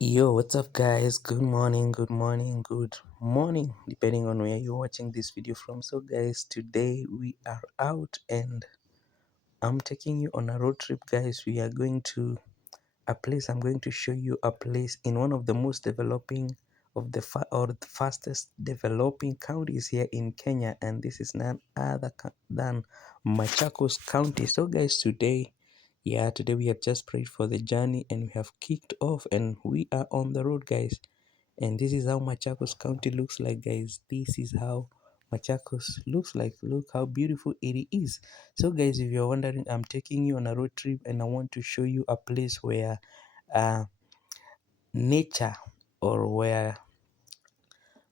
Yo, what's up, guys? Good morning, good morning, good morning, depending on where you're watching this video from. So, guys, today we are out and I'm taking you on a road trip, guys. We are going to a place. I'm going to show you a place in one of the most developing of the or the fastest developing counties here in Kenya, and this is none other than Machakos County. So, guys, today we have just prayed for the journey and we have kicked off and we are on the road, guys. And this is how Machakos County looks like, guys. This is how Machakos looks like. Look how beautiful it is. So, guys, if you're wondering, I'm taking you on a road trip and I want to show you a place where uh, nature or where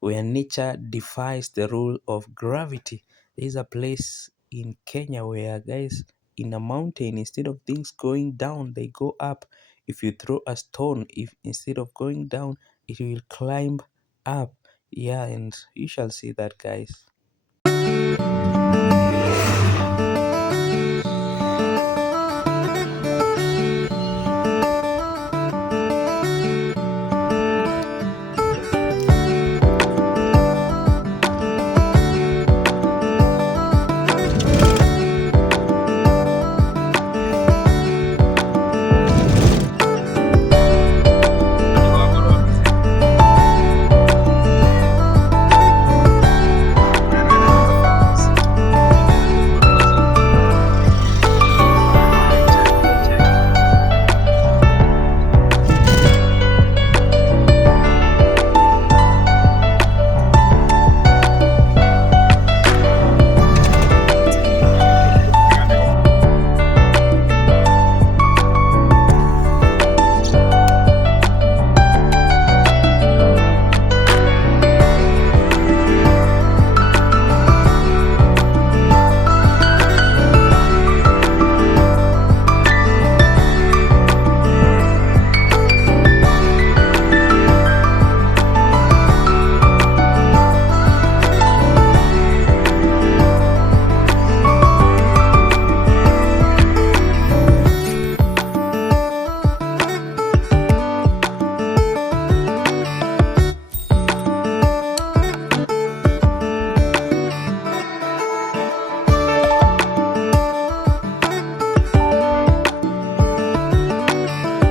nature defies the rule of gravity. There is a place in Kenya where, guys, in a mountain, instead of things going down, they go up. If you throw a stone, if instead of going down, it will climb up. Yeah, and you shall see that, guys.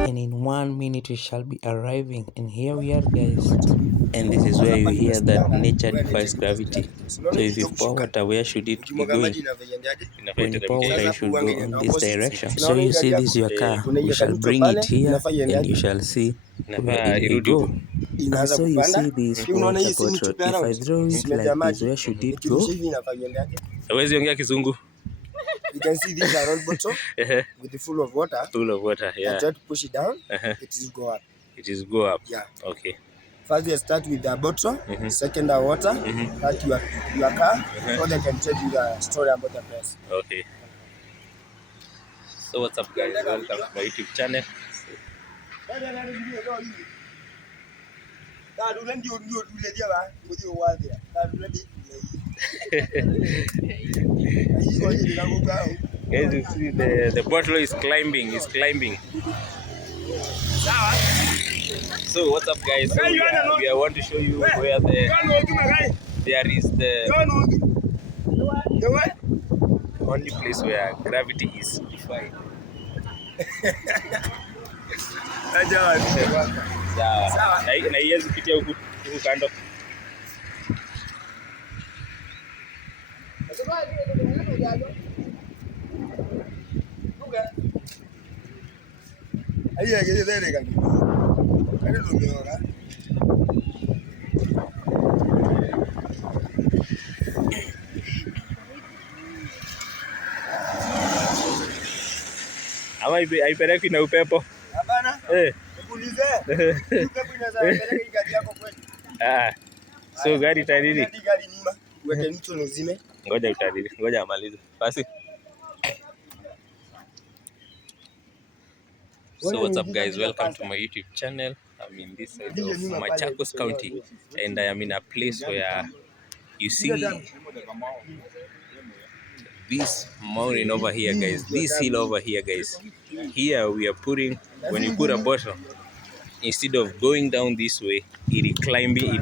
And in 1 minute we shall be arriving, and here we are, guys. And this is where you hear that nature defies gravity. So if you pour water, where should it be going? When you pour water, you should go on this direction. So you see this your car, we shall bring it here and you shall see where it will go. And so you see this water bottle, if I throw it like this, where should it go? Hawezi ongea Kizungu. You can see these are all bottle with full of water. Full of water, yeah. I try to push it down, it will go up. It is go up. Yeah. Okay. First you start with the bottle, second the water, that your car, so they can tell you the story about the place. Okay. So what's up, guys? Welcome to my YouTube channel. Guys, you see the bottle is climbing. So what's up, guys? So we want to show you where there is the only place where gravity is defied. Sawa. Na iwezi kupitia huku kando. Ama haipeleki na upepo. Hapana. Nipulize. Upepo inaweza peleka hii gari yako kweli. So gari itarudi. Gari nyuma. Uweke mtu nzime. Ngoja itarudi. Ngoja amalize. Basi. So what's up, guys? Welcome to my YouTube channel. I'm in this side of Machakos County and I am in a place where you see this mountain over here, guys, this hill over here, guys. Here we are putting, when you put a bottle instead of going down this way, it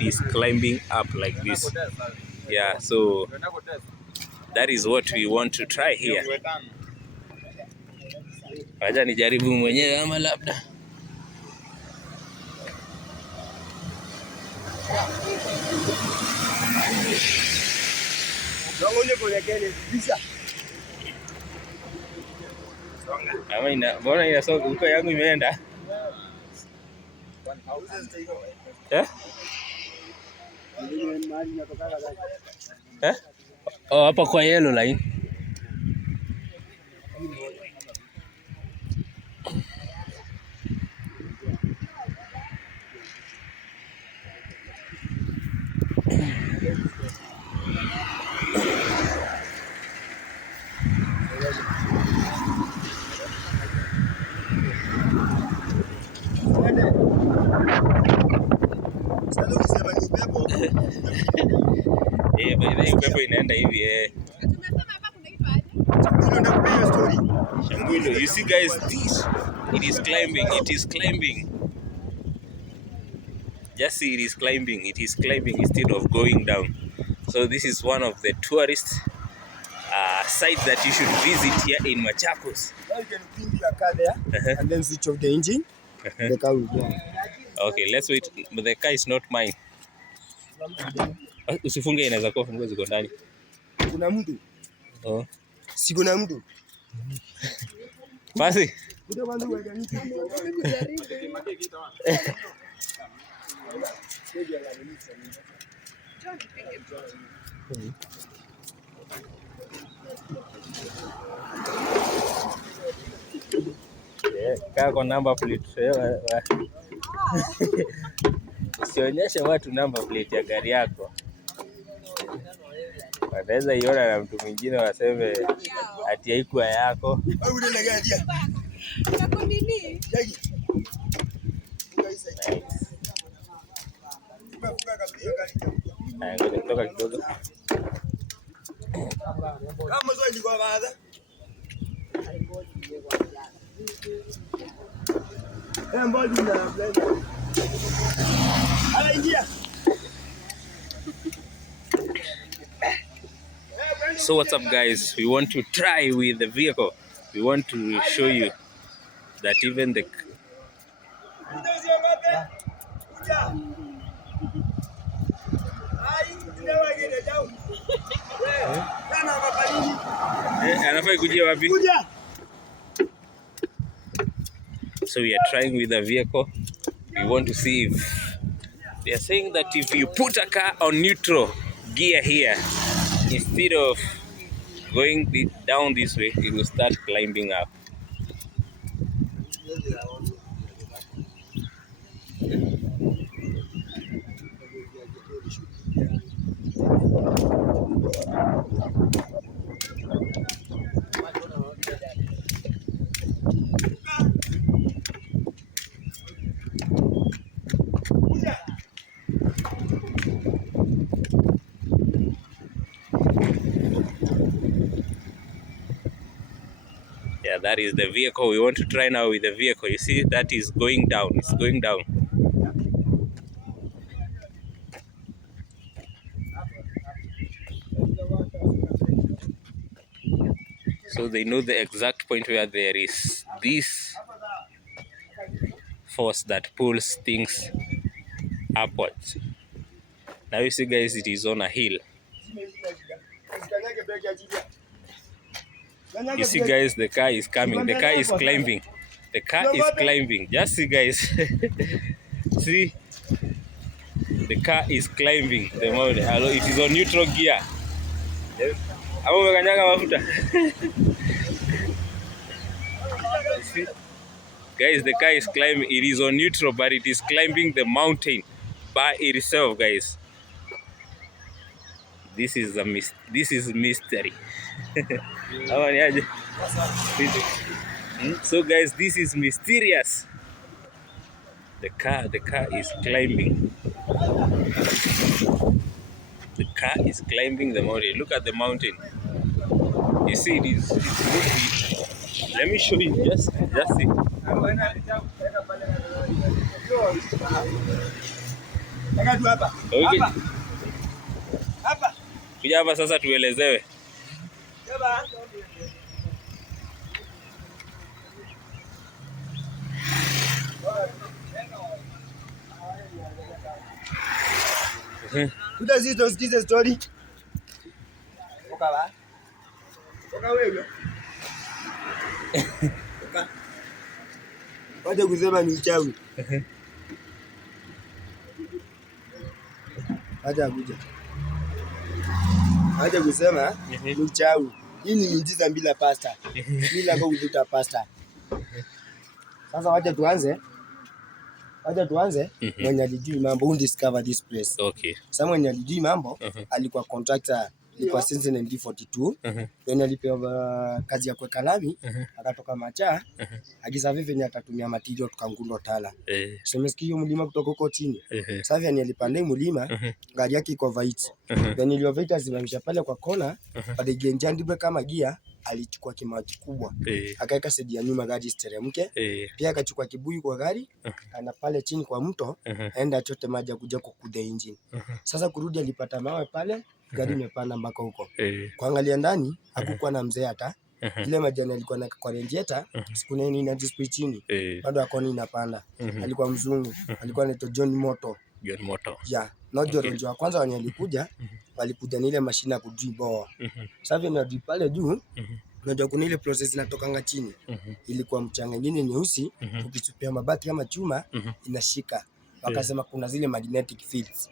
is climbing up like this. Yeah, so that is what we want to try here. Wacha nijaribu mwenyewe ama labda. Mbona inasonga huko, yangu imeenda? Eh? Eh? Oh, hapa kwa yellow line. Upepo inaenda hivi Shambulo. You see guys, it is climbing. Just see, it is climbing instead of going down. So this is one of the tourist sites that you should visit here in Machakos. Now you can bring your car there and then switch off the engine. The car will go. Okay, let's wait. But the car is not mine. Usifunge, inaweza kuwa funguo ziko ndani. Kuna mtu? Oh. Si kuna mtu? Basi. Kaa kwa number plate. Usionyeshe watu number plate ya gari yako. Wataweza iona na mtu mwingine waseme ati haikuwa yako. Kutoka kidogo. Kama zoe ilikuwa baadha. So what's up guys, we want to try with the vehicle. We want to show you that even the anafai kujia wapi? So we are trying with the vehicle. We want to see if they are saying that if you put a car on neutral gear here, instead of going down this way, it will start climbing up. Yeah, that is the vehicle. We want to try now with the vehicle. You see, that is going down. It's going down. So they know the exact point where there is this force that pulls things upwards. Now you see guys, it is on a hill. You see guys, the car is coming. The car is climbing. The car is climbing. Just see guys. See, the car is climbing the mountain. It is on neutral gear. See, guys, the car is climbing. It is on neutral, but it is climbing the mountain by itself, guys. This is mystery. So guys, this is mysterious. The car is climbing. The car is climbing the mountain. Look at the mountain. You see, it's let me show you. Just see. Taka tu hapa. Okay. Hapa. Hapa. Kuja hapa sasa tuelezewe. Hapa. Kuja sisi tusikize story. Toka ba. Toka wewe. Toka. Waje kusema ni uchawi. Acha kuja. Acha kusema ni uchawi. Hii ni miujiza bila pasta. Bila kwa kuvuta pasta. Sasa wacha tuanze. Mwenye alijui mambo who discover this place. Okay. Sasa mwenye alijui mambo alikuwa contractor, alikuwa since 1942. Mwenye alipewa kazi ya kuweka lami, akatoka Macha, agiza vipi ni atatumia material tukangundo tala. So umesikia hiyo mlima kutoka huko chini. Sasa vile alipanda mlima, gari yake iko white. Then iliyovita zimamisha pale kwa kona, pale genjandi kama gia alichukua kimaji kubwa. Akaweka sedi ya nyuma gari steremke. Pia akachukua kibuyu kwa gari, ana pale chini kwa mto, aenda achote maji ya kuja kukuda engine. Sasa kurudi alipata mawe pale, gari imepanda mpaka huko. Kuangalia ndani, hakukuwa na mzee hata. Ile majani alikuwa na kwa renjeta, siku nene ina display chini. Bado akoni inapanda. Alikuwa mzungu, alikuwa anaitwa John Moto. John Moto. Yeah, no John wa kwanza walikuja na ile mashine ya kudrip bore. Sasa vile na drip pale juu, unajua kuna ile process inatokanga chini. Ilikuwa mchanga nyingine nyeusi, ukitupia mabati kama chuma inashika. Wakasema kuna zile magnetic fields.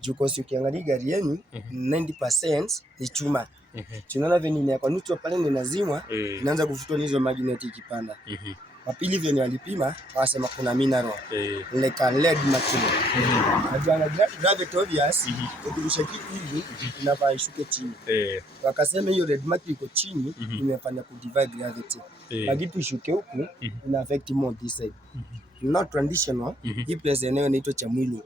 Juko si ukiangalia gari yenu 90% ni chuma. Tunaona vile ni kwa neutral pale ni lazima inaanza kuvutwa hizo magnetic ikipanda. Wapili vile walipima wakasema kuna mineral like a lead material. Ajana gravity obvious ukirusha kitu hivi inafaa ishuke chini. Wakasema hiyo red material iko chini imefanya ku divide gravity. Lakini ishuke huku ina affect more this side. Not traditional. Hii place eneo inaitwa Chamwilu.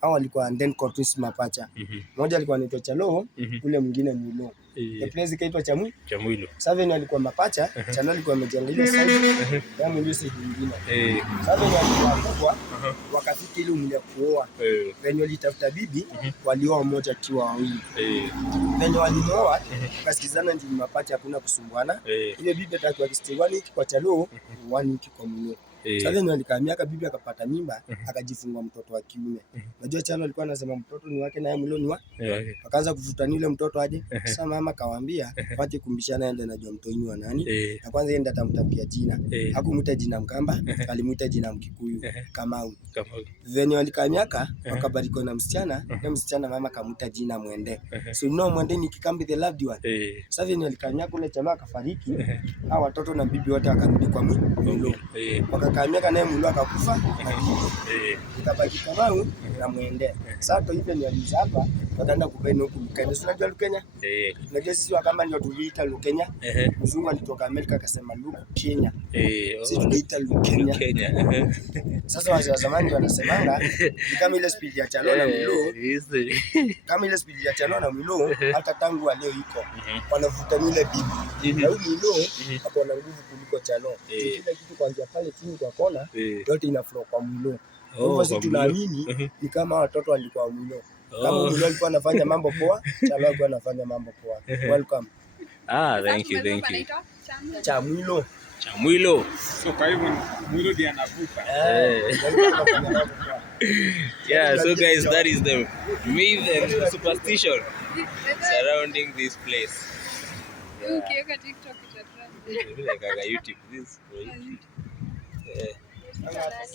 Hao walikuwa and then twins mapacha. Mmoja alikuwa anaitwa Chalo, ule mwingine Mwilo. The place ikaitwa Chamwilu. Seven alikuwa mapacha, Chalo alikuwa amejenga ile side, ya Mwilo side nyingine. Seven alikuwa kubwa, wakafika ile umle kuoa. Wenye walitafuta bibi, walioa mmoja akiwa wawili. Wenye walioa, kasikizana ndio mapacha hakuna kusumbuana. Ile bibi atakuwa kistiwani kwa Chalo, wani kwa Mwilo. Sasa ndio alikamia bibi akapata mimba, akajifungua mtoto wa kiume. Unajua Chalo alikuwa anasema mtoto ni wake na yeye Mwilo ni wa. Akaanza kuvutania yule mtoto aje. Sasa mama kawaambia, wache kumbishana yeye anajua mtoto ni wa nani. Na kwanza yeye ndiye atamtafutia jina. Hakumuita jina Mkamba, alimuita jina Mkikuyu, Kamau. Venye walikamiaka wakabariko na msichana, na msichana mama kamuita jina Mwende. So Mwende ni Kikambi the loved one. Sasa venye walikamiaka ule jamaa akafariki, hao watoto na bibi wote wakarudi kwa Mwilo. Wakakamia naye Mwilo akakufa. Ikabaki Kamau na Mwende. Sasa hivyo ni aliza hapa wakaenda kubaini huku Kenya. Unajua Kenya? Unajua sisi kama ndio tuliita Kenya. Mzungu alitoka Amerika akasema Kenya. Sisi tuliita Kenya. Sasa wazee wa zamani wanasemanga ni kama ile speed ya Chalo na Mwilo. Kama ile speed ya Chalo na Mwilo hata tangu leo iko. Wanavuta ile bibi. Na huyu Mwilo hapo na nguvu kuliko Chalo. Kila kitu kuanzia pale chini kwa kona yote ina flow kwa Mwilo. Hivyo sisi tunaamini ni kama watoto walikuwa Mwilo. Kama Mwilo alikuwa anafanya mambo poa, Chalo alikuwa anafanya mambo poa. Welcome. Thank you. Chamwilu. So kwa hivyo Mwilo ndiye anavuka. Yeah, so guys, that is the myth and superstition surrounding this place. Ukiweka TikTok itatrend. Like YouTube this.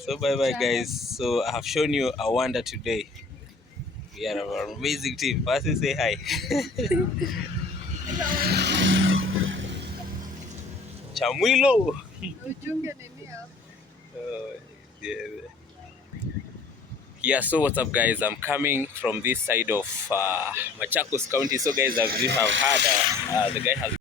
So bye guys. So I have shown you a wonder today. We are an amazing team. First say hi. Chamwilu. Ujunge nini hapo? Yeah, so what's up guys? I'm coming from this side of Machakos County. So guys, as you have heard, the guy has